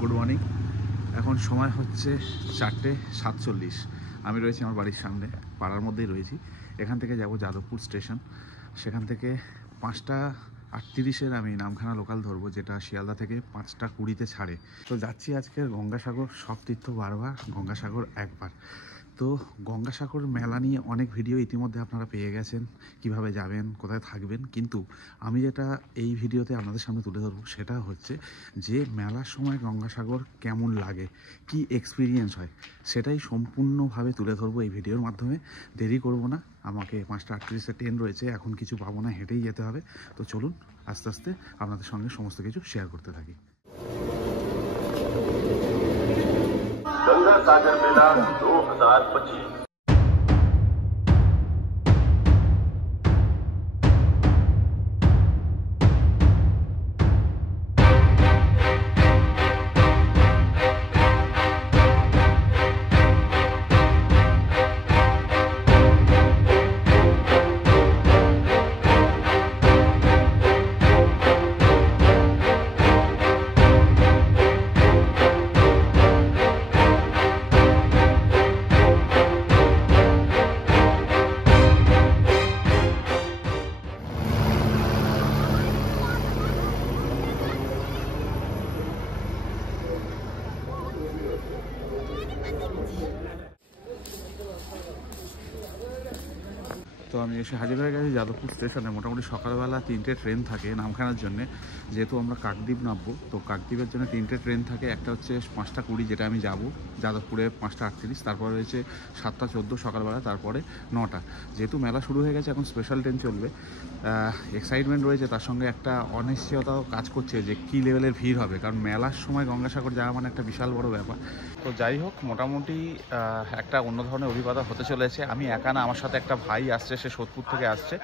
Good morning. এখন সময় হচ্ছে 4:47। আমি রয়েছি আমার বাড়ির সামনে, পাড়ার মধ্যেই রয়েছি। এখান থেকে যাব যাদবপুর স্টেশন। সেখান থেকে 5:38-এর আমি নামখানা লোকাল ধরবো, যেটা শিয়ালদা থেকে 5:20-তে ছাড়ে। তো যাচ্ছি আজকে গঙ্গাসাগর, সব তীর্থ বারবার, গঙ্গাসাগর একবার। তো গঙ্গাসাগর মেলা নিয়ে অনেক ভিডিও ইতিমধ্যে আপনারা পেয়ে গেছেন, কিভাবে যাবেন, কোথায় থাকবেন। কিন্তু আমি যেটা এই ভিডিওতে আপনাদের সামনে তুলে ধরবো সেটা হচ্ছে যে মেলার সময় গঙ্গাসাগর কেমন লাগে, কি এক্সপিরিয়েন্স হয়, সেটাই সম্পূর্ণভাবে তুলে ধরবো এই ভিডিওর মাধ্যমে। দেরি করব না, আমাকে 5:38-এ ট্রেন রয়েছে, এখন কিছু পাবো না, হেঁটেই যেতে হবে। তো চলুন আস্তে আস্তে আপনাদের সঙ্গে সমস্ত কিছু শেয়ার করতে থাকি। गंगा सागर मेला 2025। তো আমি এসে হাজির হয়ে গেছি যাদবপুর স্টেশনে। মোটামুটি সকালবেলা 3টে ট্রেন থাকে নামখানার জন্য, যেহেতু আমরা কাকদ্বীপ নামবো। তো কাকদ্বীপের জন্য 3টে ট্রেন থাকে। একটা হচ্ছে 5:20, যেটা আমি যাব যাদবপুরে 5:38। তারপরে রয়েছে 7:14 সকালবেলা, তারপরে 9টা। যেহেতু মেলা শুরু হয়ে গেছে, এখন স্পেশাল ট্রেন চলবে। এক্সাইটমেন্ট রয়েছে, তার সঙ্গে একটা অনিশ্চয়তাও কাজ করছে যে কী লেভেলের ভিড় হবে, কারণ মেলার সময় গঙ্গাসাগর যাওয়া মানে একটা বিশাল বড় ব্যাপার। তো যাই হোক, মোটামুটি একটা অন্য ধরনের অভিজ্ঞতা হতে চলেছে। আমি একা না, আমার সাথে একটা ভাই আসছে, সে সোদপুর থেকে আসছে।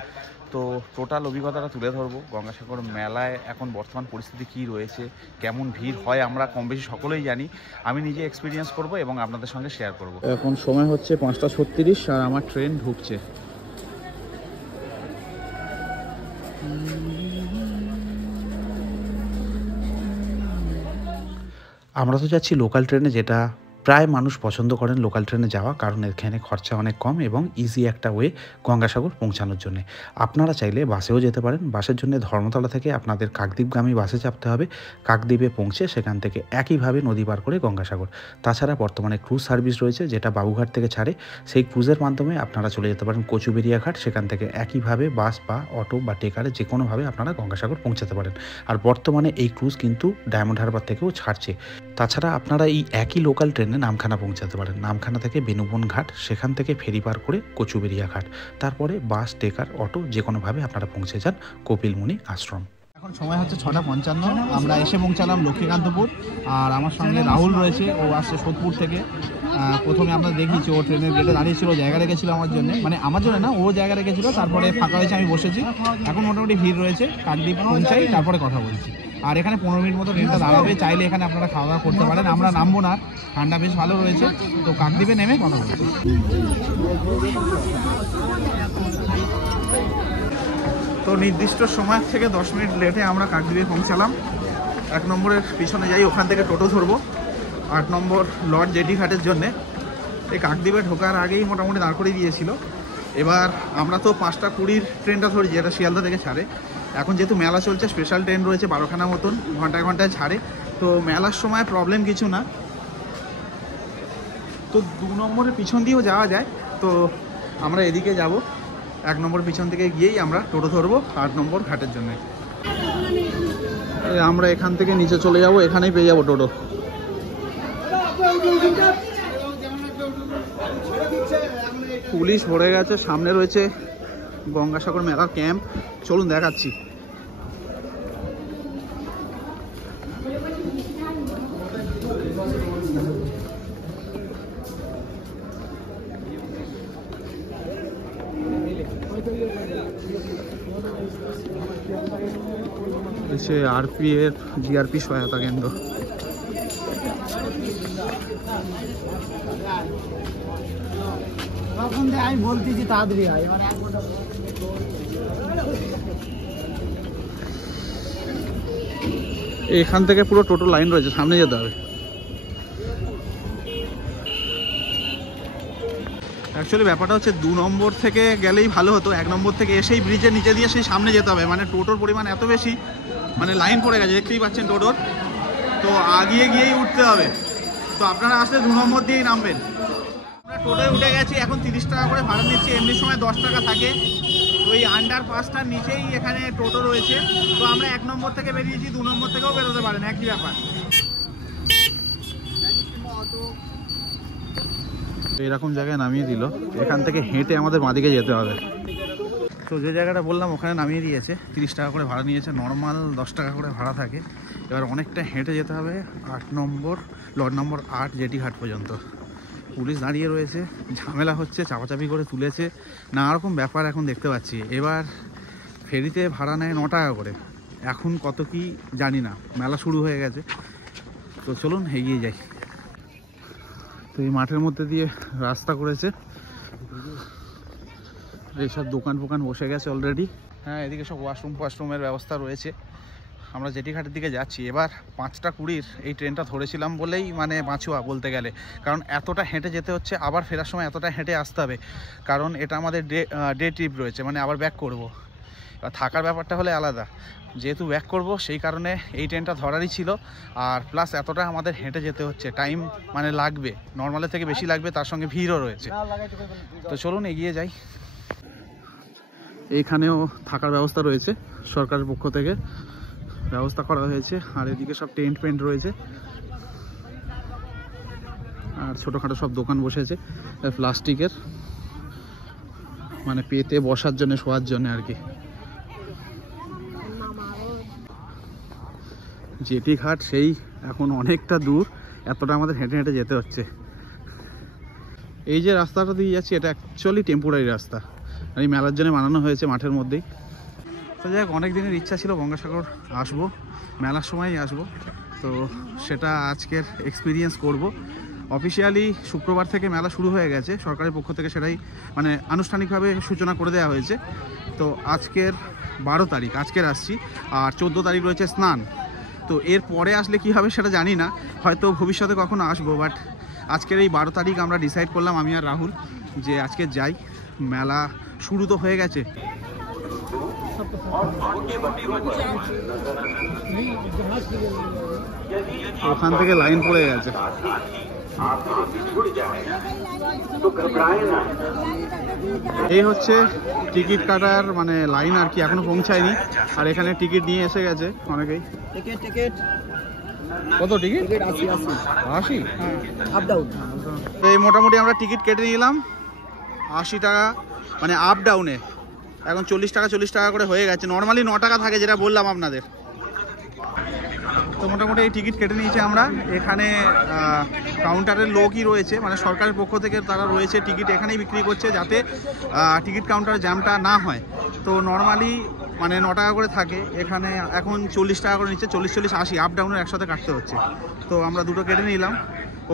তো টোটাল অভিজ্ঞতাটা তুলে ধরবো। গঙ্গাসাগর মেলায় এখন বর্তমান পরিস্থিতি কী রয়েছে, কেমন ভিড় হয়, আমরা কম বেশি সকলেই জানি। আমি নিজে এক্সপিরিয়েন্স করব এবং আপনাদের সঙ্গে শেয়ার করব। এখন সময় হচ্ছে 5:36 আর আমার ট্রেন ঢুকছে। আমরা তো যাচ্ছি লোকাল ট্রেনে, যেটা প্রায় মানুষ পছন্দ করেন লোকাল ট্রেনে যাওয়া, কারণ এখানে খরচা অনেক কম এবং ইজি একটা ওয়ে গঙ্গাসাগর পৌঁছানোর জন্য। আপনারা চাইলে বাসেও যেতে পারেন। বাসের জন্য ধর্মতলা থেকে আপনাদের কাকদ্বীপগামী বাসে চাপতে হবে। কাকদ্বীপে পৌঁছে সেখান থেকে একইভাবে নদী পার করে গঙ্গাসাগর। তাছাড়া বর্তমানে ক্রুজ সার্ভিস রয়েছে, যেটা বাবুঘাট থেকে ছাড়ে। সেই ক্রুজের মাধ্যমে আপনারা চলে যেতে পারেন কচুবেড়িয়া ঘাট। সেখান থেকে একইভাবে বাস বা অটো বা টেকারে যে কোনোভাবে আপনারা গঙ্গাসাগর পৌঁছাতে পারেন। আর বর্তমানে এই ক্রুজ কিন্তু ডায়মন্ড হারবার থেকেও ছাড়ছে। তাছাড়া আপনারা এই একই লোকাল ট্রেনে নামখানা পৌঁছাতে পারেন। নামখানা থেকে বেনুবন ঘাট, সেখান থেকে ফেরি পার করে কচুবেড়িয়া ঘাট, তারপরে বাস, টেকার, অটো যে কোনোভাবে আপনারা পৌঁছে যান কপিলমুনি আশ্রম। এখন সময় হচ্ছে 6:55। আমরা এসে পৌঁছালাম লক্ষ্মীকান্তপুর। আর আমার সঙ্গে রাহুল রয়েছে, ও আসছে সোদপুর থেকে। প্রথমে আমরা দেখিয়েছি, ও ট্রেনের গেটে দাঁড়িয়েছিল, জায়গা রেখেছিল আমার জন্য, মানে আমার জন্য না, ও জায়গা রেখেছিল। তারপরে ফাঁকা হয়েছে, আমি বসেছি। এখন মোটামুটি ভিড় রয়েছে। কাকদ্বীপ পৌঁছাই, তারপরে কথা বলছি। আর এখানে 15 মিনিট মতো ট্রেনটা দাঁড়াবে, চাইলে এখানে আপনারা খাওয়া দাওয়া করতে পারেন। আমরা নামবো না, ঠান্ডা বেশ ভালো রয়েছে। তো কাকদ্বীপে নেমে কথা বলছি। তো নির্দিষ্ট সময় থেকে 10 মিনিট লেটে আমরা কাকদ্বীপে পৌঁছালাম। 1 নম্বরের পিছনে যাই, ওখান থেকে টোটো ধরবো 8 নম্বর লর্ড জেটি ঘাটের জন্যে। এই কাকদ্বীপে ঢোকার আগেই মোটামুটি দাঁড় করে দিয়েছিল। এবার আমরা তো 5:20 ট্রেনটা ধরেছি, যেটা শিয়ালদা থেকে ছাড়ে। এখন যেহেতু মেলা চলছে, স্পেশাল ট্রেন রয়েছে 12খানা মতন, ঘন্টায় ঘন্টায় ছাড়ে। তো মেলার সময় প্রবলেম কিছু না। তো 2 নম্বরের পিছন দিয়েও যাওয়া যায়। তো আমরা এদিকে যাব। 1 নম্বর পিছন থেকে গিয়েই আমরা টোটো ধরবো 8 নম্বর ঘাটের জন্য। আমরা এখান থেকে নিচে চলে যাব, এখানেই পেয়ে যাবো টোটো। পুলিশ ভরে গেছে, সামনে রয়েছে গঙ্গাসাগর মেলার ক্যাম্প। চলুন দেখাচ্ছি। আরপি এর জিআরপি সহায়তা কেন্দ্র। আমি বলতেছি তাড়াতাড়ি হয়, মানে 1 ঘন্টা। এখান থেকে পুরো টোটো লাইন রয়েছে, সামনে যেতে হবে। অ্যাকচুয়ালি ব্যাপারটা হচ্ছে 2 নম্বর থেকে গেলেই ভালো হতো, 1 নম্বর থেকে এসেই ব্রিজের নিচে দিয়ে সেই সামনে যেতে হবে। মানে টোটোর পরিমাণ এত বেশি, মানে লাইন পড়ে গেছে, দেখতেই পাচ্ছেন টোটোর। তো আগিয়ে গিয়েই উঠতে হবে। তো আপনারা আসলে 2 নম্বর দিয়েই নামবেন। আমরা টোটোয় উঠে গেছি, এখন 30 টাকা করে ভাড়া নিচ্ছি, এমনি সময় 10 টাকা থাকে। তো এই আন্ডারপাসটার নিচেই এখানে টোটো রয়েছে। তো আমরা 1 নম্বর থেকে বেরিয়েছি, 2 নম্বর থেকেও বেরোতে পারেন, একই ব্যাপার। এরকম জায়গায় নামিয়ে দিল, এখান থেকে হেঁটে আমাদের বাঁদিকে যেতে হবে। তো যে জায়গাটা বললাম ওখানে নামিয়ে দিয়েছে, 30 টাকা করে ভাড়া নিয়েছে, নর্মাল 10 টাকা করে ভাড়া থাকে। এবার অনেকটা হেঁটে যেতে হবে 8 নম্বর, লট নম্বর 8 জেটি ঘাট পর্যন্ত। পুলিশ দাঁড়িয়ে রয়েছে, ঝামেলা হচ্ছে, চাপাচাপি করে তুলেছে, নানা রকম ব্যাপার এখন দেখতে পাচ্ছি। এবার ফেরিতে ভাড়া নেয় 9 টাকা করে, এখন কত কি জানি না, মেলা শুরু হয়ে গেছে। তো চলুন এগিয়ে যাই। তো এই মাঠের মধ্যে দিয়ে রাস্তা করেছে, এইসব দোকান ফোকান বসে গেছে অলরেডি। হ্যাঁ, এদিকে সব ওয়াশরুমের ব্যবস্থা রয়েছে। আমরা জেটিঘাটের দিকে যাচ্ছি। এবার 5টা 20 এই ট্রেনটা ধরেছিলাম বলেই মানে বাঁচুয়া বলতে গেলে, কারণ এতটা হেঁটে যেতে হচ্ছে, আবার ফেরার সময় এতটা হেঁটে আসতে হবে, কারণ এটা আমাদের ডে ট্রিপ রয়েছে, মানে আবার ব্যাক করব। থাকার ব্যাপারটা হলে আলাদা, যেহেতু ব্যাক করব সেই কারণে এই ট্রেনটা ধরারই ছিল। আর প্লাস এতটা আমাদের হেঁটে যেতে হচ্ছে, টাইম মানে লাগবে, নর্মালের থেকে বেশি লাগবে, তার সঙ্গে ভিড়ও রয়েছে। তো চলুন এগিয়ে যাই। এইখানেও থাকার ব্যবস্থা রয়েছে, সরকারের পক্ষ থেকে ব্যবস্থা করা হয়েছে। আর এদিকে সব টেন্ট পেন্ট রয়েছে, আর ছোটোখাটো সব দোকান বসেছে প্লাস্টিকের, মানে পেতে বসার জন্য, শোয়ার জন্য আর কি। জেটি ঘাট সেই এখন অনেকটা দূর, এতটা আমাদের হেঁটে হেঁটে যেতে হচ্ছে। এই যে রাস্তাটা দিয়ে যাচ্ছি, এটা অ্যাকচুয়ালি টেম্পোরারি রাস্তা, এই মেলার জন্য বানানো হয়েছে মাঠের মধ্যেই। তো যাই হোক, অনেক দিনের ইচ্ছা ছিল গঙ্গাসাগর আসবো, মেলার সময়ই আসবো। তো সেটা আজকের এক্সপিরিয়েন্স করব। অফিসিয়ালি শুক্রবার থেকে মেলা শুরু হয়ে গেছে, সরকারের পক্ষ থেকে সেটাই মানে আনুষ্ঠানিকভাবে সূচনা করে দেওয়া হয়েছে। তো আজকের 12 তারিখ, আজকের আসছি, আর 14 তারিখ রয়েছে স্নান। তো এর পরে আসলে কি হবে সেটা জানি না, হয়তো ভবিষ্যতে কখনো আসবো, বাট আজকের এই 12 তারিখ আমরা ডিসাইড করলাম আমি আর রাহুল যে আজকে যাই। মেলা শুরু তো হয়ে গেছে। ওখান থেকে লাইন পড়ে গেছে। এই হচ্ছে টিকিট কাটার মানে লাইন আর কি, এখনো পৌঁছায়নি। আর এখানে টিকিট নিয়ে এসে গেছে অনেকেই। কত টিকিট? 80। এই মোটামুটি আমরা টিকিট কেটে নিলাম 80 টাকা, মানে আপ ডাউনে। এখন 40 টাকা করে হয়ে গেছে, নর্মালি 9 টাকা থাকে যেটা বললাম আপনাদের। তো মোটামুটি এই টিকিট কেটে নিয়েছি আমরা। এখানে কাউন্টারের লোকই রয়েছে, মানে সরকারের পক্ষ থেকে তারা রয়েছে, টিকিট এখানেই বিক্রি করছে যাতে টিকিট কাউন্টার জ্যামটা না হয়। তো নর্মালি মানে 9 টাকা করে থাকে, এখানে এখন 40 টাকা করে নিচ্ছে, 40, 80 আপ ডাউনের একসাথে কাটতে হচ্ছে। তো আমরা দুটো কেটে নিলাম,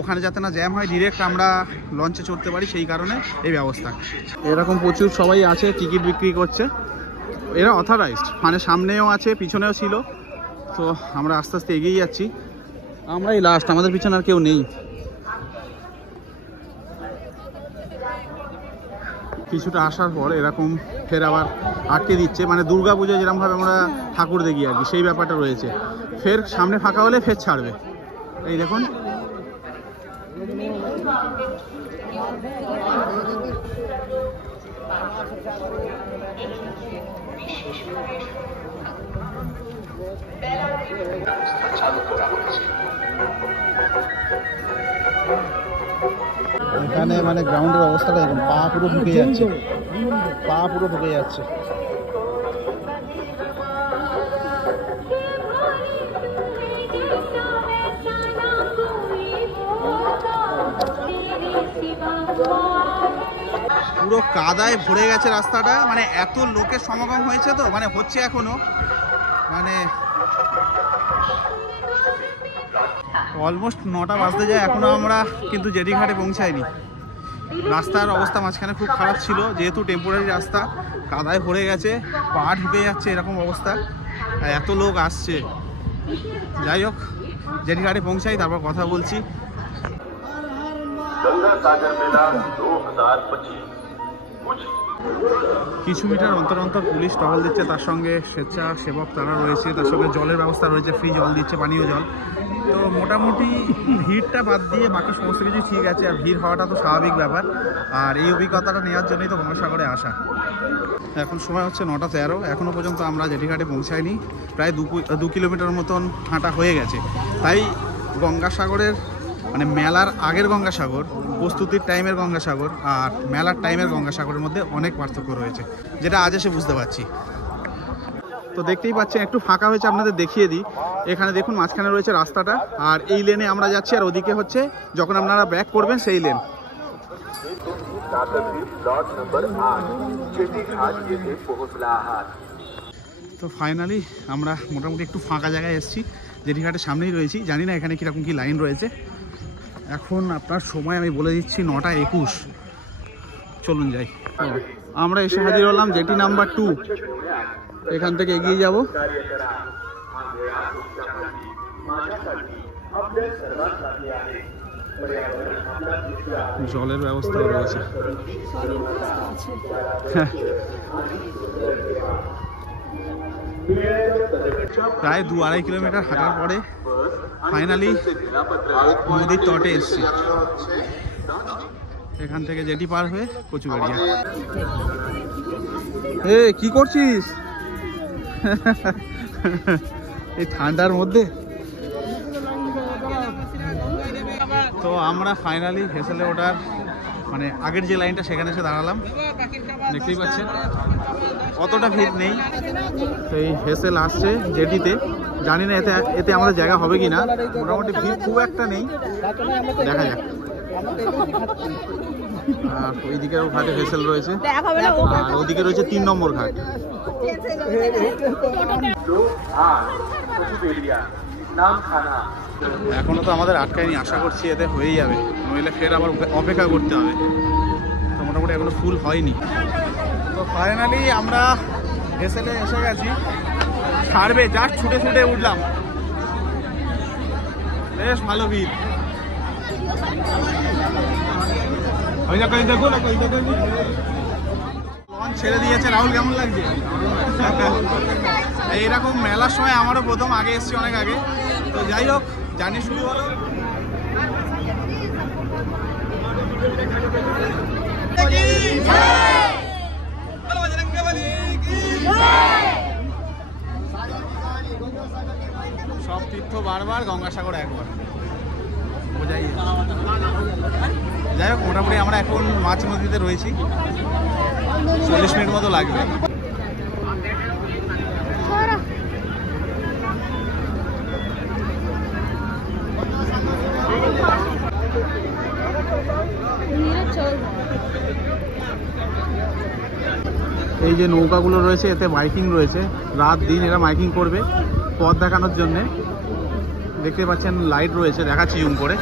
ওখানে যাতে না জ্যাম হয়, ডিরেক্ট আমরা লঞ্চে চড়তে পারি, সেই কারণে এই ব্যবস্থা। এরকম প্রচুর সবাই আছে, টিকিট বিক্রি করছে, এরা অথরাইজড, মানে সামনেও আছে পিছনেও ছিল। তো আমরা আস্তে আস্তে এগিয়ে যাচ্ছি, আমরাই লাস্ট, আমাদের পিছনে আর কেউ নেই। কিছুটা আসার পর এরকম ফের আবার আটকে দিচ্ছে, মানে দুর্গা পুজোয় যেরকমভাবে আমরা ঠাকুর দেখি আর কি, সেই ব্যাপারটা রয়েছে। ফের সামনে ফাঁকা হলে ফের ছাড়বে। এই দেখুন, এখানে মানে গ্রাউন্ডের অবস্থাটা দেখুন, পা পুরো ঢুকে যাচ্ছে, পা পুরো ঢুকে যাচ্ছে। পুরো কাদায় ভরে গেছে রাস্তাটা, মানে এত লোকের সমাগম হয়েছে, তো মানে হচ্ছে এখনো, মানে অলমোস্ট 9টা বাজতে যায়, এখনো আমরা কিন্তু জেটিঘাটে পৌঁছাইনি। রাস্তার অবস্থা মাঝখানে খুব খারাপ ছিল, যেহেতু টেম্পোরারি রাস্তা, কাদায় ভরে গেছে, পা ঢুকে যাচ্ছে, এরকম অবস্থা। এত লোক আসছে, যাই হোক জেটিঘাটে পৌঁছাই, তারপর কথা বলছি। गंगा सागर मेला 2025 कुछ কিছু মিটার অন্তর অন্তর পুলিশ টহল দিচ্ছে, তার সঙ্গে স্বেচ্ছাসেবক তারা রয়েছে, তার সঙ্গে জলের ব্যবস্থা রয়েছে, ফ্রি জল দিচ্ছে, পানীয় জল। তো মোটামুটি ভিড়টা বাদ দিয়ে বাকি সমস্ত কিছু ঠিক আছে, আর ভিড় হওয়াটা তো স্বাভাবিক ব্যাপার। আর এই অভিজ্ঞতাটা নেওয়ার জন্যই তো গঙ্গাসাগরে আসা। এখন সময় হচ্ছে 9:13, এখনও পর্যন্ত আমরা জেটিঘাটে পৌঁছাইনি। প্রায় 2 কিলোমিটার মতন হাঁটা হয়ে গেছে। তাই গঙ্গাসাগরের মানে মেলার আগের গঙ্গাসাগর, প্রস্তুতির টাইমের গঙ্গাসাগর আর মেলার টাইমের গঙ্গাসাগরের মধ্যে অনেক পার্থক্য রয়েছে, যেটা আজ এসে বুঝতে পারছি। তো দেখতেই পাচ্ছেন একটু ফাঁকা হয়েছে, আপনাদের দেখিয়ে দিই। এখানে দেখুন মাঝখানে রয়েছে রাস্তাটা, আর এই লেনে আমরা যাচ্ছি, আর ওদিকে হচ্ছে যখন আপনারা ব্যাক করবেন সেই লেন। তো ফাইনালি আমরা মোটামুটি একটু ফাঁকা জায়গায় এসেছি, জেটিঘাটের সামনেই রয়েছি। জানি না এখানে কীরকম কী লাইন রয়েছে। এখন আপনার সময় আমি বলে দিচ্ছি 9:21। চলুন যাই। আমরা এসে হাজির হলাম জেটি নাম্বার 2। এখান থেকে এগিয়ে যাব। জলের ব্যবস্থা রয়েছে। প্রায় 2-2.5 কিলোমিটার হাঁটার পরে ফাইনালি নদীর তটে এসছি। এখান থেকে জেটি পার হয়ে কচুবেড়িয়া। কি করছিস এই ঠান্ডার মধ্যে? তো আমরা ফাইনালি হেসেলে ওঠার মানে আগের যে লাইনটা সেখানে এসে দাঁড়ালাম। দেখতেই পাচ্ছেন অতটা ভিড় নেই। তো এই হেসেল আসছে জেটিতে, জানি না এতে আমাদের জায়গা হবে কি না। মোটামুটি ভিড় খুব একটা নেই, দেখা যাক। আর ওইদিকেও ঘাটে হেসেল রয়েছে, আর ওইদিকে রয়েছে 3 নম্বর ঘাট। এখনো তো আমাদের আটকায়নি, আশা করছি এতে হয়েই যাবে, নইলে ফের আবার অপেক্ষা করতে হবে। তো মোটামুটি এখনো ফুল হয়নি। তো ফাইনালি আমরা হেসেলে এসে গেছি। ছাড়বে জাস্ট ছুটে ছুটে উঠলাম, বেশ ভালো ভিড়। লঞ্চ ছেড়ে দিয়েছে। রাহুল কেমন লাগছে? এইরকম মেলার সময় আমারও প্রথম, আগে এসেছি অনেক আগে। তো যাই হোক জার্নি শুরু হলো। সব তীর্থ বারবার, গঙ্গাসাগর একবার, বোঝাই। যাই হোক মোটামুটি আমরা এখন মাছ নদীতে রয়েছি, 40 মিনিট মতো লাগবে। এই যে নৌকাগুলো রয়েছে এতে মাইকিং রয়েছে, রাত দিন এরা মাইকিং করবে পথ দেখানোর জন্যে। দেখতে পাচ্ছেন লাইট রয়েছে, দেখাচ্ছি জুম করে।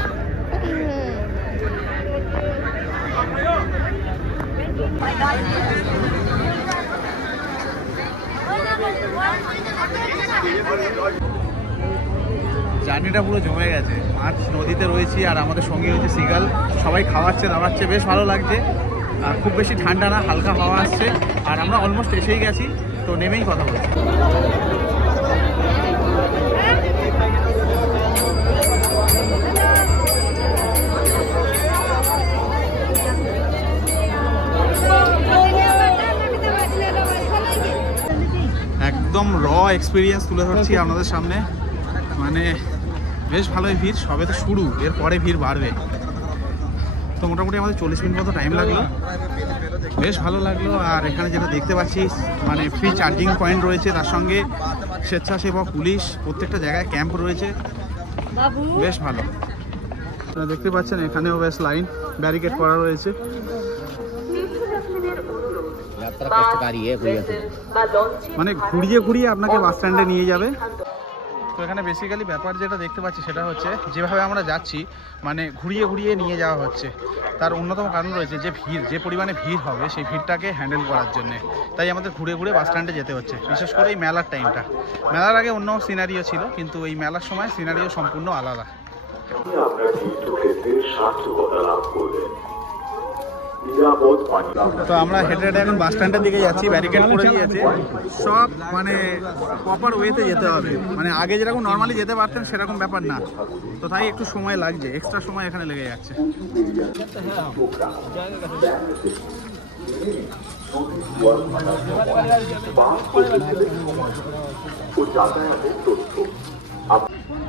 জার্নিটা পুরো জমে গেছে, মাছ নদীতে রয়েছি আর আমাদের সঙ্গে হয়েছে সিগাল, সবাই খাওয়াচ্ছে দাওয়াচ্ছে, বেশ ভালো লাগছে। আর খুব বেশি ঠান্ডা না, হালকা হাওয়া আসছে। আর আমরা অলমোস্ট এসেই গেছি, তো নেমেই কথা বলছি। একদম র এক্সপিরিয়েন্স তুলে ধরছি আপনাদের সামনে। মানে বেশ ভালোই ভিড়, সবে তো শুরু, এরপরে ভিড় বাড়বে। তো মোটামুটি আমাদের 40 মিনিট মতো টাইম লাগলো, বেশ ভালো লাগলো। আর এখানে যেটা দেখতে পাচ্ছি মানে ফ্রি চার্জিং পয়েন্ট রয়েছে, তার সঙ্গে স্বেচ্ছাসেবক পুলিশ, প্রত্যেকটা জায়গায় ক্যাম্প রয়েছে, বেশ ভালো। দেখতে পাচ্ছেন এখানেও বেশ লাইন ব্যারিকেড করা রয়েছে। মানে ঘুরিয়ে ঘুরিয়ে আপনাকে বাস স্ট্যান্ডে নিয়ে যাবে। তো এখানে বেসিক্যালি ব্যাপার যেটা দেখতে পাচ্ছি সেটা হচ্ছে যেভাবে আমরা যাচ্ছি মানে ঘুরিয়ে ঘুরিয়ে নিয়ে যাওয়া হচ্ছে। তার অন্যতম কারণ রয়েছে যে ভিড়, যে পরিমাণে ভিড় হবে সেই ভিড়টাকে হ্যান্ডেল করার জন্যে তাই আমাদের ঘুরে ঘুরে বাস স্ট্যান্ডে যেতে হচ্ছে, বিশেষ করে এই মেলার টাইমটা। মেলার আগে অন্য সিনারিও ছিল, কিন্তু এই মেলার সময় সিনারিও সম্পূর্ণ আলাদা। তো আমরা হেঁটে হেঁটে এখন বাস স্ট্যান্ডের দিকে যাচ্ছি। ব্যারিকেড করে দিয়েছে সব, মানে প্রপার ওয়েতে যেতে হবে, মানে আগে যেরকম নর্মালি যেতে পারতেন সেরকম ব্যাপার না। তো তাই একটু সময় লাগছে, এক্সট্রা সময় এখানে লেগে যাচ্ছে।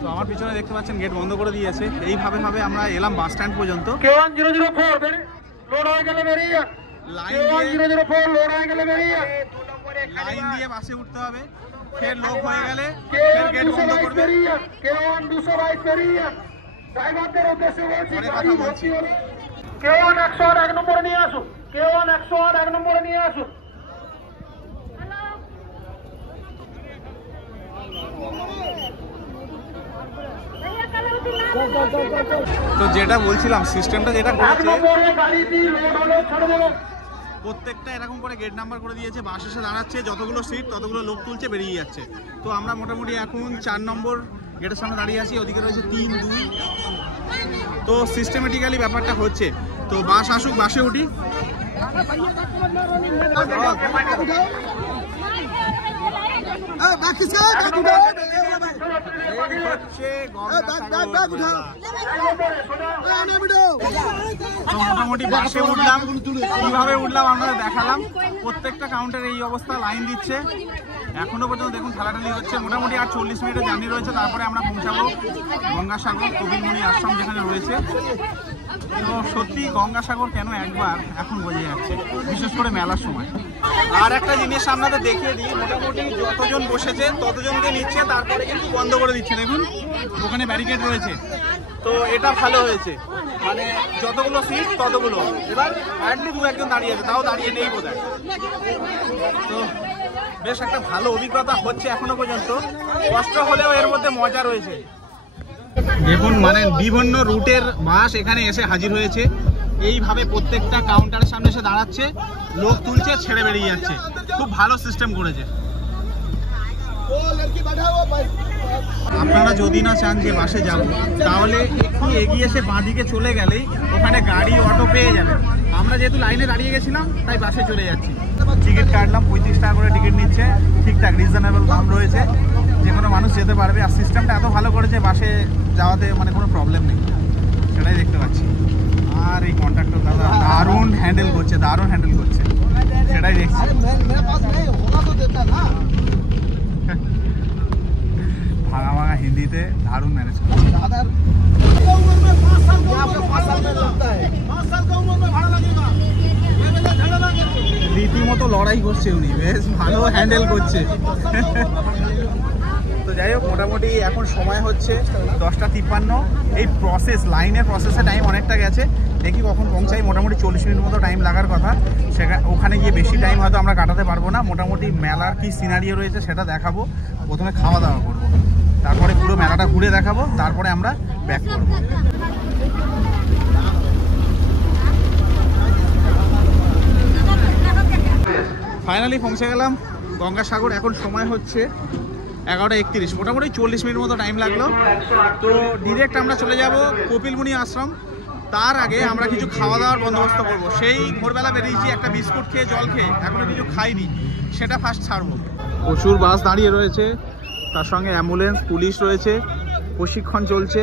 তো আমার পিছনে দেখতে পাচ্ছেন গেট বন্ধ করে দিয়েছে। এইভাবে আমরা এলাম বাস স্ট্যান্ড পর্যন্ত। লাইন দিয়ে বাসে উঠতে হবে, ফের লোক হয়ে গেলে ফের গেট বন্ধ করবে। কথা বলছি, K1 108 নম্বরে নিয়ে আসুন, K1 108 নম্বরে নিয়ে আসুন। তো যেটা বলছিলাম, সিস্টেমটা যেটা করেছে প্রত্যেকটা এরকম করে গেট নাম্বার করে দিয়েছে। বাস এসে দাঁড়াচ্ছে, যতগুলো সিট ততগুলো লোক তুলছে, বেরিয়ে যাচ্ছে। তো আমরা মোটামুটি এখন 4 নম্বর গেটের সামনে দাঁড়িয়ে আছি, ওদিকে রয়েছে 3, 2। তো সিস্টেমেটিক্যালি ব্যাপারটা হচ্ছে। তো বাস আসুক, বাসে উঠি। মোটামুটি বাসে উঠলাম, কিভাবে উঠলাম আমরা দেখালাম। প্রত্যেকটা কাউন্টারে এই অবস্থা, লাইন দিচ্ছে। এখনো পর্যন্ত দেখুন ঠেলাঠেলি হচ্ছে। মোটামুটি আর 40 মিনিটের জার্নি রয়েছে, তারপরে আমরা পৌঁছাবো গঙ্গাসাগর কপিলমুনি আশ্রম যেখানে রয়েছে। তো সত্যি গঙ্গাসাগর কেন একবার এখন বোঝা যাচ্ছে, বিশেষ করে মেলার সময়। আর একটা জিনিস আপনাদের দেখিয়ে দিই, মোটামুটি যতজন বসেছে ততজনকে নিচ্ছে, তারপরে কিন্তু বন্ধ করে দিচ্ছে। দেখুন ওখানে ব্যারিকেড রয়েছে। তো এটা ভালো হয়েছে, মানে যতগুলো সিট ততগুলো। এবার অ্যাটলি 2-1 দাঁড়িয়ে আছে, তাও দাঁড়িয়ে নেই বোধহয়। তো বেশ একটা ভালো অভিজ্ঞতা হচ্ছে এখনো পর্যন্ত। কষ্ট হলেও এর মধ্যে মজা রয়েছে। দেখুন মানে বিভিন্ন রুটের বাস এখানে এসে হাজির হয়েছে। এইভাবে প্রত্যেকটা কাউন্টারের সামনে এসে দাঁড়াচ্ছে, লোক তুলছে, ছেড়ে বেরিয়ে যাচ্ছে। খুব ভালো সিস্টেম করেছে। আপনারা যদি না চান যে বাসে যাব, তাহলে একটু এগিয়ে এসে বাঁদিকে চলে গেলেই ওখানে গাড়ি অটো পেয়ে যাবেন। আমরা যেহেতু লাইনে দাঁড়িয়ে গেছিলাম তাই বাসে চলে যাচ্ছি। টিকিট কাটলাম, 35 টাকা করে টিকিট নিচ্ছে। ঠিকঠাক রিজনেবল দাম রয়েছে, যে কোনো মানুষ যেতে পারবে। আর সিস্টেমটা এত ভালো করেছে, বাসে যাওয়াতে মানে কোনো প্রবলেম নেই, সেটাই দেখতে পাচ্ছি। আর এই কন্ট্রাক্টর দাদা দারুণ হ্যান্ডেল করছে, দারুণ হ্যান্ডেল করছে, সেটাই দেখছি। ভাঙা ভাঙা হিন্দিতে দারুণ ম্যানেজ করছে। রীতিমতো লড়াই করছে উনি, বেশ ভালো হ্যান্ডেল করছে। তো যাই হোক, মোটামুটি এখন সময় হচ্ছে 10:53। এই লাইনের প্রসেসে টাইম অনেকটা গেছে। দেখি কখন পৌঁছাই। মোটামুটি 40 মিনিট মতো টাইম লাগার কথা। ওখানে গিয়ে বেশি টাইম হয়তো আমরা কাটাতে পারবো না। মোটামুটি মেলার কি সিনারিও রয়েছে সেটা দেখাবো। প্রথমে খাওয়া দাওয়া করবো, তারপরে পুরো মেলাটা ঘুরে দেখাবো, তারপরে আমরা ব্যাক করবো। ফাইনালি পৌঁছে গেলাম গঙ্গাসাগর। এখন সময় হচ্ছে 11:31। মোটামুটি 40 মিনিট মতো টাইম লাগলো। তো ডিরেক্ট আমরা চলে যাব কপিলমুনি আশ্রম। তার আগে আমরা কিছু খাওয়া দাওয়ার বন্দোবস্ত করব। সেই ভোরবেলা বেরিয়েছি, একটা বিস্কুট খেয়ে জল খেয়ে, এখনো কিছু খাইনি, সেটা ফার্স্ট ছাড়বো। প্রচুর বাস দাঁড়িয়ে রয়েছে, তার সঙ্গে অ্যাম্বুলেন্স, পুলিশ রয়েছে, প্রশিক্ষণ চলছে।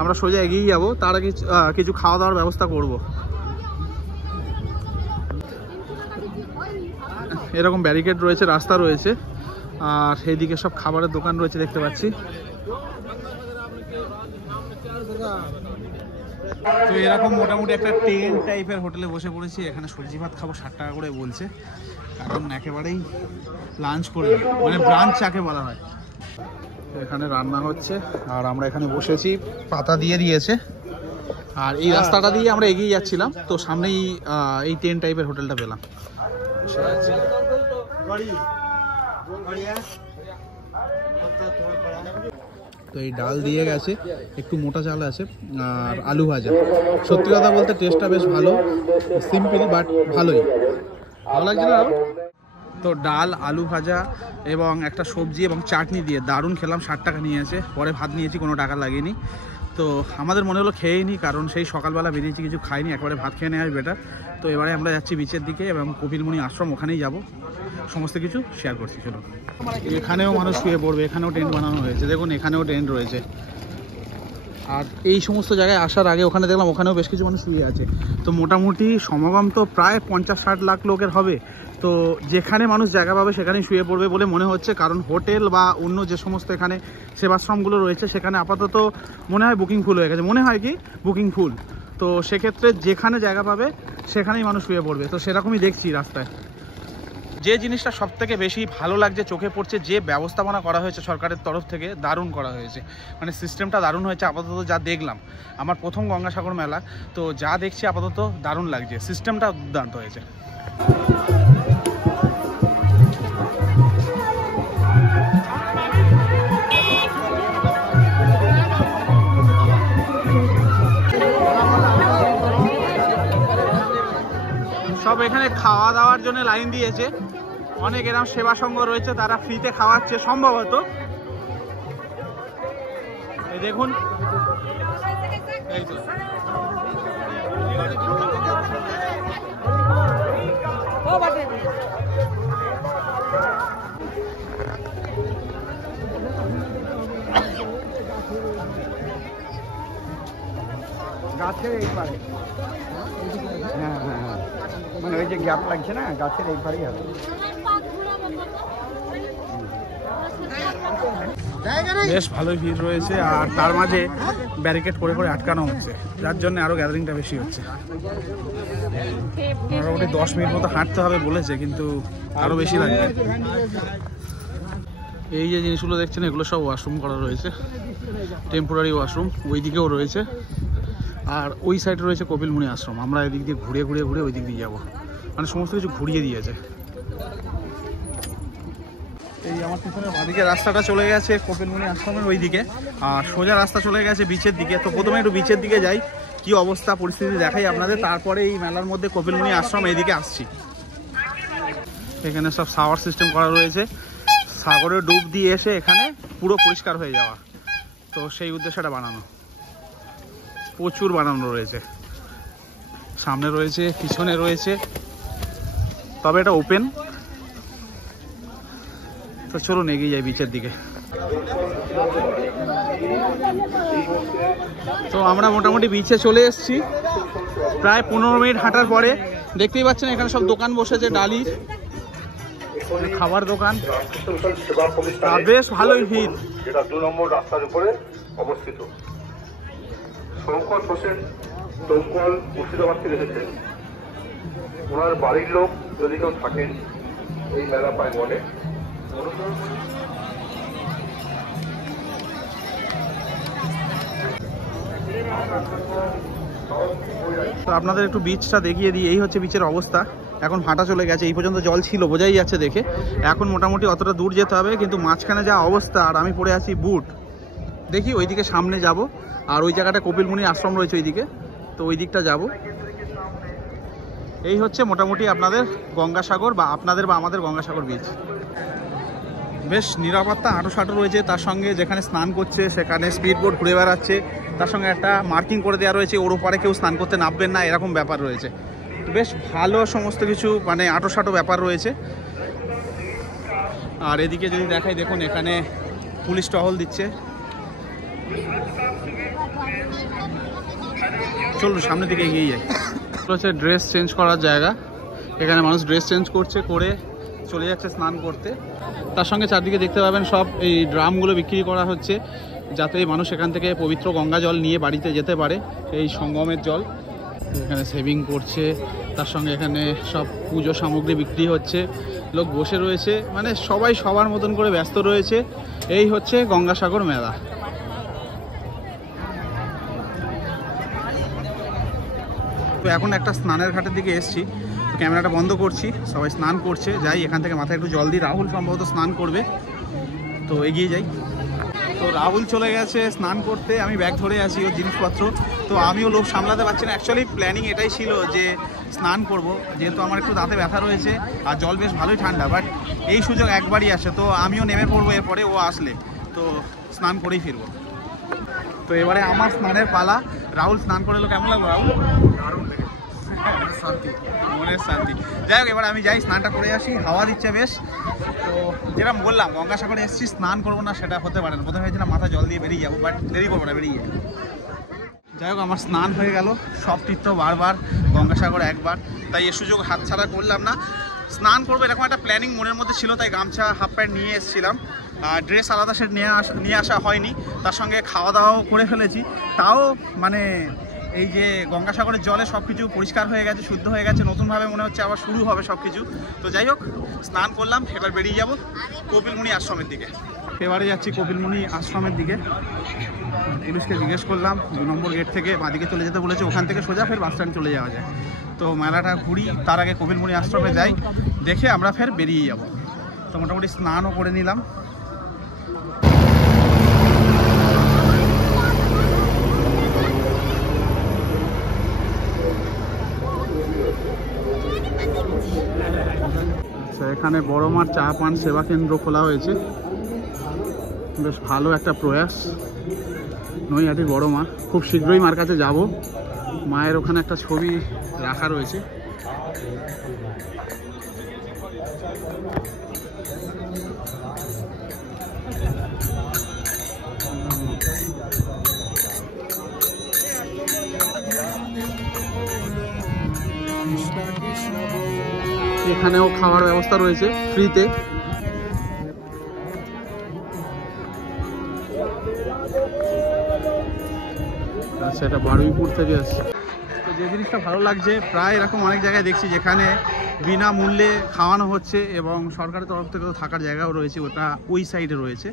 আমরা সোজা এগিয়ে যাব, তার আগে কিছু খাওয়া দাওয়ার ব্যবস্থা করব। এরকম ব্যারিকেড রয়েছে, রাস্তা রয়েছে, আর এইদিকে সব খাবারের দোকান রয়েছে দেখতে পাচ্ছি। তো এরকম মোটামুটি একটা টেন্ট টাইপের হোটেলে বসে পড়েছি। এখানে সবজি ভাত খাবো, 60 টাকা করে বলছে, কারণ একেবারেই লাঞ্চ করে, মানে ব্রাঞ্চ যাকে বলা হয়। এখানে রান্না হচ্ছে আর আমরা এখানে বসেছি, পাতা দিয়ে দিয়েছে। আর এই রাস্তাটা দিয়ে আমরা এগিয়ে যাচ্ছিলাম, তো সামনেই এই টেন্ট টাইপের হোটেলটা পেলাম। তো এই ডাল দিয়ে গেছে, একটু মোটা চাল আছে আর আলু ভাজা। সত্যি কথা বলতে টেস্টটা বেশ ভালো, সিম্পল বাট ভালোই, ভালো লাগছে না? তো ডাল, আলু ভাজা এবং একটা সবজি এবং চাটনি দিয়ে দারুণ খেলাম। 60 টাকা নিয়েছে, পরে ভাত নিয়েছি, কোনো টাকা লাগেনি। তো আমাদের মনে হলো খেয়েই নি, কারণ সেই সকালবেলা বেরিয়েছি, কিছু খাইনি, একবারে ভাত খেয়ে নেওয়াই বেটার। তো এবারে আমরা যাচ্ছি বিচের দিকে এবং কপিলমুনি আশ্রম, ওখানেই যাব, সমস্ত কিছু শেয়ার করছি। চলো, এখানেও মানুষ শুয়ে পড়বে, এখানেও টেন্ট বানানো হয়েছে, দেখুন এখানেও টেন্ট রয়েছে। আর এই সমস্ত জায়গায় আসার আগে ওখানে দেখলাম ওখানেও বেশ কিছু মানুষ শুয়ে আছে। তো মোটামুটি সমাগম তো প্রায় 50-60 লাখ লোকের হবে। তো যেখানে মানুষ জায়গা পাবে সেখানেই শুয়ে পড়বে বলে মনে হচ্ছে, কারণ হোটেল বা অন্য যে সমস্ত এখানে সেবাশ্রমগুলো রয়েছে সেখানে আপাতত মনে হয় বুকিং ফুল হয়ে গেছে, মনে হয় কি বুকিং ফুল। তো সেক্ষেত্রে যেখানে জায়গা পাবে সেখানেই মানুষ শুয়ে পড়বে। তো সেরকমই দেখছি রাস্তায়। যে জিনিসটা সবথেকে বেশি ভালো লাগছে, চোখে পড়ছে, যে ব্যবস্থাপনা করা হয়েছে সরকারের তরফ থেকে, দারুণ করা হয়েছে। মানে সিস্টেমটা দারুণ হয়েছে আপাতত, যা দেখলাম। আমার প্রথম গঙ্গাসাগর মেলা, তো যা দেখছি আপাতত দারুণ লাগছে, সিস্টেমটা দুর্দান্ত হয়েছে। সব এখানে খাওয়া দাওয়ার জন্য লাইন দিয়েছে, অনেক এরকম সেবা সংঘ রয়েছে, তারা ফ্রিতে খাওয়াচ্ছে সম্ভবত। এই দেখুন, এই তো গাছের এই পারে, হ্যাঁ হ্যাঁ হ্যাঁ, মানে ওই যে গ্যাপ লাগছে না, গাছের এই পারেই হবে। বেশ ভালোই ভিড় রয়েছে, আর তার মাঝে ব্যারিকেড করে করে আটকানো হচ্ছে, যার জন্য আরো গ্যাদারিংটা বেশি হচ্ছে। মোটামুটি 10 মিনিট মতো হাঁটতে হবে বলেছে, কিন্তু আরো বেশি লাগবে। এই যে জিনিসগুলো দেখছেন এগুলো সব ওয়াশরুম করা রয়েছে, টেম্পোরারি ওয়াশরুম, ওই দিকেও রয়েছে। আর ওই সাইডে রয়েছে কপিলমুনি আশ্রম। আমরা এদিক দিয়ে ঘুরে ঘুরে ঘুরে ওই দিক দিয়ে যাবো, মানে সমস্ত কিছু ঘুরিয়ে দিয়েছে। এই আমার পিছনে বাঁদিকে রাস্তাটা চলে গেছে কপিলমুনি আশ্রমের ওই দিকে, আর সোজা রাস্তা চলে গেছে বিচের দিকে। তো প্রথমে একটু বিচের দিকে যাই, কি অবস্থা পরিস্থিতি দেখাই আপনাদের, তারপরে এই মেলার মধ্যে কপিলমুনি আশ্রম এইদিকে আসছি। এখানে সব শাওয়ার সিস্টেম করা রয়েছে, সাগরে ডুব দিয়ে এসে এখানে পুরো পরিষ্কার হয়ে যাওয়া। তো সেই উদ্দেশ্যটা বানানো, প্রচুর বানানো রয়েছে, সামনে রয়েছে, পিছনে রয়েছে, তবে এটা ওপেন। তো চলুন এগিয়ে যাই বিচের দিকে। তো আমরা মোটামুটি বিচে চলে এসেছি, প্রায় 15 মিনিট হাঁটার পরে। দেখতেই পাচ্ছেন এখানে সব দোকান বসেছে, ডালির খাবার দোকান, বেশ ভালোই ভিড়। যেটা 2 নম্বর রাস্তার উপরে অবস্থিত। শঙ্কর হোসেন দমকল মুর্শিদাবাদ থেকে এসেছেন, ওনার বাড়ির লোক যদি কেউ থাকেন এই মেলা পায় বলে। তো আপনাদের একটু বিচটা দেখিয়ে দিই, এই হচ্ছে বিচের অবস্থা। এখন ভাটা চলে গেছে, এই পর্যন্ত জল ছিল বোঝাই যাচ্ছে দেখে। এখন মোটামুটি অতটা দূর যেতে হবে, কিন্তু মাঝখানে যা অবস্থা, আর আমি পড়ে আছি বুট। দেখি ওইদিকে সামনে যাব, আর ওই জায়গাটা কপিলমুনি আশ্রম রয়েছে ওইদিকে, তো ওই দিকটা যাব। এই হচ্ছে মোটামুটি আপনাদের গঙ্গাসাগর, বা আপনাদের বা আমাদের গঙ্গাসাগর বিচ। বেশ নিরাপত্তা আঁটো রয়েছে, তার সঙ্গে যেখানে স্নান করছে সেখানে স্পিড বোট ঘুরে বেড়াচ্ছে, তার সঙ্গে একটা মার্কিং করে দেওয়া রয়েছে, ওর ওপারে কেউ স্নান করতে নামবেন না, এরকম ব্যাপার রয়েছে। বেশ ভালো সমস্ত কিছু, মানে আঁটো ব্যাপার রয়েছে। আর এদিকে যদি দেখাই, দেখুন এখানে পুলিশ টহল দিচ্ছে। চলুন সামনের দিকে এগিয়ে যাই। হচ্ছে ড্রেস চেঞ্জ করার জায়গা, এখানে মানুষ ড্রেস চেঞ্জ করছে, করে চলে যাচ্ছে স্নান করতে। তার সঙ্গে চারদিকে দেখতে পাবেন সব এই ড্রামগুলো বিক্রি করা হচ্ছে, যাতে মানুষ এখান থেকে পবিত্র গঙ্গা জল নিয়ে বাড়িতে যেতে পারে, এই সঙ্গমের জল। এখানে সেভিং করছে, তার সঙ্গে এখানে সব পুজো সামগ্রী বিক্রি হচ্ছে, লোক বসে রয়েছে, মানে সবাই সবার মতন করে ব্যস্ত রয়েছে। এই হচ্ছে গঙ্গাসাগর মেলা। তো এখন একটা স্নানের ঘাটের দিকে এসেছি, তো ক্যামেরাটা বন্ধ করছি, সবাই স্নান করছে। যাই এখান থেকে মাথায় একটু জল দিই, রাহুল সম্ভবত স্নান করবে, তো এগিয়ে যাই। তো তো রাহুল চলে গেছে স্নান করতে, আমি ব্যাগ ধরে আছি ওর জিনিসপত্র। তো আমিও লোভ সামলাতে পারছি না। অ্যাকচুয়ালি প্ল্যানিং এটাই ছিল যে স্নান করব, যেহেতু আমার একটু দাঁতে ব্যথা রয়েছে আর জল বেশ ভালোই ঠান্ডা, বাট এই সুযোগ একবারই আসে। তো আমিও নেমে পড়বো এরপরে, ও আসলে তো স্নান করেই ফিরবো। তো এবারে আমার স্নানের পালা। রাহুল স্নান করে এলো, কেমন লাগলো রাহুল? দারুণ লেগেছে, শান্তি, মনের শান্তি। যাই হোক, এবার আমি যাই স্নানটা করে আসি, হাওয়া দিচ্ছে বেশ। তো যেটা বললাম, গঙ্গাসাগরে এসেছি, স্নান করবো না সেটা হতে পারে না। প্রথমে ভেবেছিলাম মাথা জল দিয়ে বেরিয়ে যাবো, বাট দেরি করবো না, বেরিয়ে যাবো। যাই হোক, আমার স্নান হয়ে গেল, সব তীর্থ বারবার, গঙ্গাসাগরে একবার, তাই এ সুযোগ হাতছাড়া করলাম না। স্নান করবো এরকম একটা প্ল্যানিং মনের মধ্যে ছিল, তাই গামছা হাফ প্যান্ট নিয়ে এসেছিলাম। ড্রেস আলাদা সেট নিয়ে আসা হয়নি, তার সঙ্গে খাওয়া দাওয়াও করে ফেলেছি। তাও মানে এই যে গঙ্গাসাগরের জলে সব কিছু পরিষ্কার হয়ে গেছে, শুদ্ধ হয়ে গেছে, নতুনভাবে মনে হচ্ছে আবার শুরু হবে সব কিছু। তো যাই হোক, স্নান করলাম, এবার বেরিয়ে যাব কপিলমুনি আশ্রমের দিকে। এবারে যাচ্ছি কপিলমুনি আশ্রমের দিকে। পুলিশকে জিজ্ঞেস করলাম 2 নম্বর গেট থেকে বাঁদিকে চলে যেতে বলেছে, ওখান থেকে সোজা ফের বাস স্ট্যান্ড চলে যাওয়া যায়। তো মেলাটা ঘুরি, তার আগে কপিলমুনি আশ্রমে যাই, দেখে আমরা ফের বেরিয়ে যাব। তো মোটামুটি স্নানও করে নিলাম। আচ্ছা, এখানে বড় মার চা পান সেবা কেন্দ্র খোলা হয়েছে, বেশ ভালো একটা প্রয়াস। নৈহাটির বড় মা, খুব শীঘ্রই মার কাছে যাব। মায়ের ওখানে একটা ছবি রাখা রয়েছে। এখানেও খাওয়ার ব্যবস্থা রয়েছে ফ্রিতে। আচ্ছা, এটা বারুইপুর থেকে আসছে। তো যে জিনিসটা ভালো লাগছে, প্রায় এরকম অনেক জায়গায় দেখছি যেখানে বিনামূল্যে খাওয়ানো হচ্ছে এবং সরকারের তরফ থেকে থাকার জায়গাও রয়েছে। ওটা ওই সাইডে রয়েছে,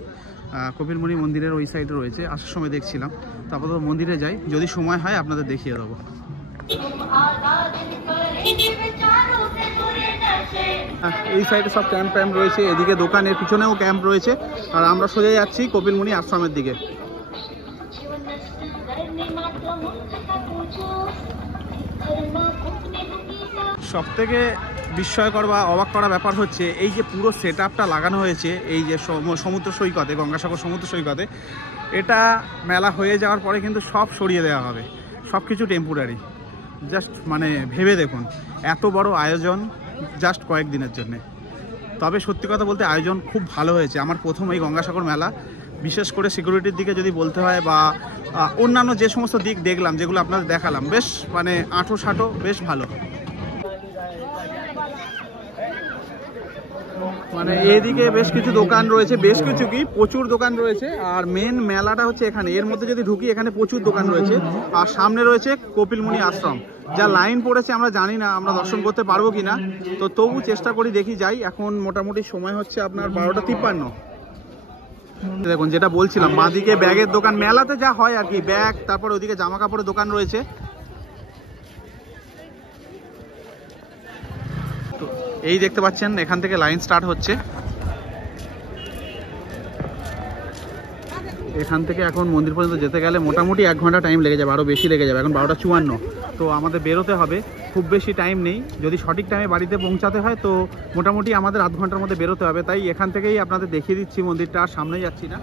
কপিলমুনি মন্দিরের ওই সাইডে রয়েছে। আসার সময় দেখছিলাম, তারপর তো মন্দিরে যাই, যদি সময় হয় আপনাদের দেখিয়ে দেবো। এই সাইডে সব ক্যাম্প রয়েছে, এদিকে দোকানের পিছনেও ক্যাম্প রয়েছে, আর আমরা সোজা যাচ্ছি কপিলমুনি আশ্রমের দিকে। সবথেকে বিস্ময়কর বা অবাক করা ব্যাপার হচ্ছে এই যে পুরো সেট আপটা লাগানো হয়েছে এই যে সমুদ্র সৈকতে, গঙ্গাসাগর সমুদ্র সৈকতে। এটা মেলা হয়ে যাওয়ার পরে কিন্তু সব সরিয়ে দেওয়া হবে, সব কিছু টেম্পোরারি। জাস্ট মানে ভেবে দেখুন, এত বড় আয়োজন জাস্ট কয়েকদিনের জন্যে। তবে সত্যি কথা বলতে আয়োজন খুব ভালো হয়েছে। আমার প্রথম এই গঙ্গাসাগর মেলা, বিশেষ করে সিকিউরিটির দিকে যদি বলতে হয় বা অন্যান্য যে সমস্ত দিক দেখলাম, যেগুলো আপনাদের দেখালাম, বেশ মানে আঁটো সাঁটো, বেশ ভালো। মানে এদিকে বেশ কিছু দোকান রয়েছে, বেশ কিছু কি প্রচুর দোকান রয়েছে। আর মেন মেলাটা হচ্ছে এখানে, এর মধ্যে যদি ঢুকি এখানে প্রচুর দোকান রয়েছে। আর সামনে রয়েছে কপিলমুনি আশ্রম, যা লাইন পড়েছে আমরা জানি না আমরা দর্শন করতে পারবো কিনা। তো তবু চেষ্টা করি, দেখি যাই। এখন মোটামুটি সময় হচ্ছে আপনার 12:53। দেখুন, যেটা বলছিলাম, বাঁদিকে ব্যাগের দোকান, মেলাতে যা হয় আর কি, ব্যাগ, তারপর ওদিকে জামা কাপড়ের দোকান রয়েছে। তো এই দেখতে পাচ্ছেন, এখান থেকে লাইন স্টার্ট হচ্ছে। এখান থেকে এখন মন্দির পর্যন্ত যেতে গেলে মোটামুটি 1 ঘন্টা টাইম লেগে যাবে, আরও বেশি লেগে যাবে। এখন 12:54। তো আমাদের বেরোতে হবে, খুব বেশি টাইম নেই। যদি সঠিক টাইমে বাড়িতে পৌঁছাতে হয় তো মোটামুটি আমাদের আধ ঘন্টার মধ্যে বেরোতে হবে। তাই এখান থেকেই আপনাদের দেখিয়ে দিচ্ছি মন্দিরটা, আর সামনে যাচ্ছি না।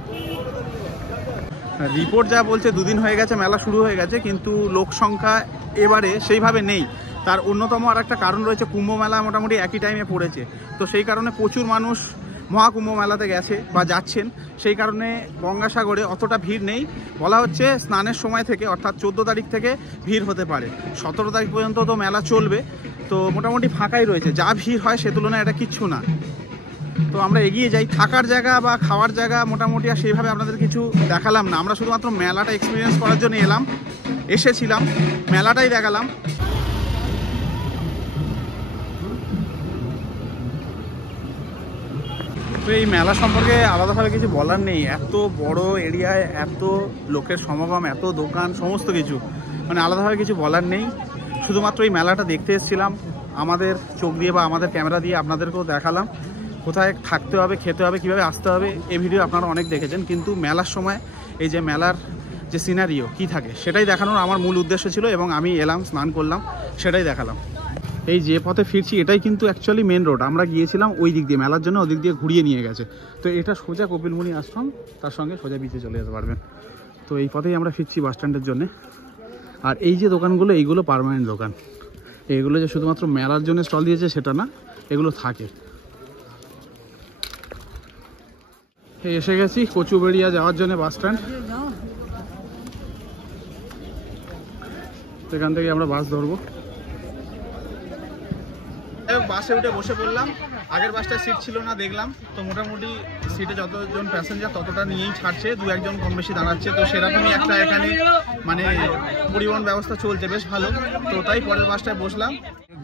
রিপোর্ট যা বলছে 2 দিন হয়ে গেছে মেলা শুরু হয়ে গেছে, কিন্তু লোক সংখ্যা এবারে সেইভাবে নেই। তার অন্যতম আর একটা কারণ রয়েছে, কুম্ভ মেলা মোটামুটি একই টাইমে পড়েছে। তো সেই কারণে প্রচুর মানুষ মহাকুম্ভ মেলাতে গেছে বা যাচ্ছেন, সেই কারণে গঙ্গাসাগরে অতটা ভিড় নেই। বলা হচ্ছে স্নানের সময় থেকে, অর্থাৎ 14 তারিখ থেকে ভিড় হতে পারে। 17 তারিখ পর্যন্ত তো মেলা চলবে, তো মোটামুটি ফাঁকাই রয়েছে। যা ভিড় হয় সে তুলনায় এটা কিচ্ছু না। তো আমরা এগিয়ে যাই। থাকার জায়গা বা খাওয়ার জায়গা মোটামুটি আর সেইভাবে আপনাদের কিছু দেখালাম না, আমরা শুধুমাত্র মেলাটা এক্সপিরিয়েন্স করার জন্য এসেছিলাম, মেলাটাই দেখালাম। তো এই মেলা সম্পর্কে আলাদাভাবে কিছু বলার নেই। এত বড় এরিয়ায় এত লোকের সমাগম, এত দোকান, সমস্ত কিছু, মানে আলাদাভাবে কিছু বলার নেই। শুধুমাত্র এই মেলাটা দেখতে এসেছিলাম, আমাদের চোখ দিয়ে বা আমাদের ক্যামেরা দিয়ে আপনাদেরকেও দেখালাম। কোথায় থাকতে হবে, খেতে হবে, কীভাবে আসতে হবে, এই ভিডিও আপনারা অনেক দেখেছেন। কিন্তু মেলার সময় এই যে মেলার যে সিনারিও কী থাকে সেটাই দেখানোর আমার মূল উদ্দেশ্য ছিল, এবং আমি এলাম, স্নান করলাম, সেটাই দেখালাম। এই যে পথে ফিরছি এটাই কিন্তু অ্যাকচুয়ালি মেন রোড। আমরা গিয়েছিলাম ওই দিক দিয়ে মেলার জন্য, ওদিক দিয়ে ঘুরিয়ে নিয়ে গেছে। তো এটা সোজা কপিলমুনি আশ্রম, তার সঙ্গে সোজা বিচে চলে যেতে পারবেন। তো এই পথেই আমরা ফিরছি বাস স্ট্যান্ডের জন্যে। আর এই যে দোকানগুলো, এইগুলো পার্মানেন্ট দোকান। এইগুলো যে শুধুমাত্র মেলার জন্য স্টল দিয়েছে সেটা না, এগুলো থাকে। এসে গেছি কচুবেড়িয়া যাওয়ার জন্য বাস স্ট্যান্ড। সেখান থেকে আমরা বাস ধরবো। বাসে উঠে বসে পড়লাম। আগের বাসটায় সিট ছিল না দেখলাম, তো মোটামুটি সিটে যতজন প্যাসেঞ্জার ততটা নিয়েই ছাড়ছে, দু একজন কম বেশি দাঁড়াচ্ছে। তো সেরকমই একটা এখানে মানে পরিবহন ব্যবস্থা চলছে, বেশ ভালো। তো তাই পরের বাসটায় বসলাম।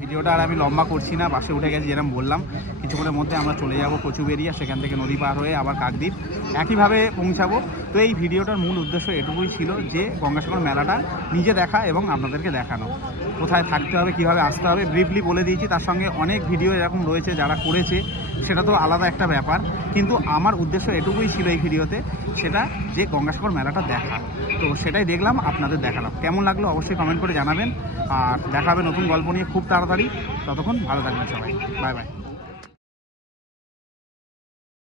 ভিডিওটা আর আমি লম্বা করছি না, বাসে উঠে গেছি যেরকম বললাম। কিছুক্ষণের মধ্যে আমরা চলে যাব কচুবেড়িয়া, সেখান থেকে নদী পার হয়ে আবার কাকদ্বীপ একইভাবে পৌঁছাবো। তো এই ভিডিওটার মূল উদ্দেশ্য এটুকুই ছিল যে গঙ্গাসাগর মেলাটা নিজে দেখা এবং আপনাদেরকে দেখানো। কোথায় থাকতে হবে, কীভাবে আসতে হবে ব্রিফলি বলে দিয়েছি। তার সঙ্গে অনেক ভিডিও এরকম রয়েছে যারা করেছে, সেটা তো আলাদা একটা ব্যাপার। কিন্তু আমার উদ্দেশ্য এটুকুই ছিল এই ভিডিওতে, সেটা যে গঙ্গাসাগর মেলাটা দেখা। তো সেটাই দেখলাম, আপনাদের দেখালাম। কেমন লাগলো অবশ্যই কমেন্ট করে জানাবেন। আর দেখা হবে নতুন গল্প নিয়ে খুব তাড়াতাড়ি। ততক্ষণ ভালো থাকবেন সবাই, বাই বাই।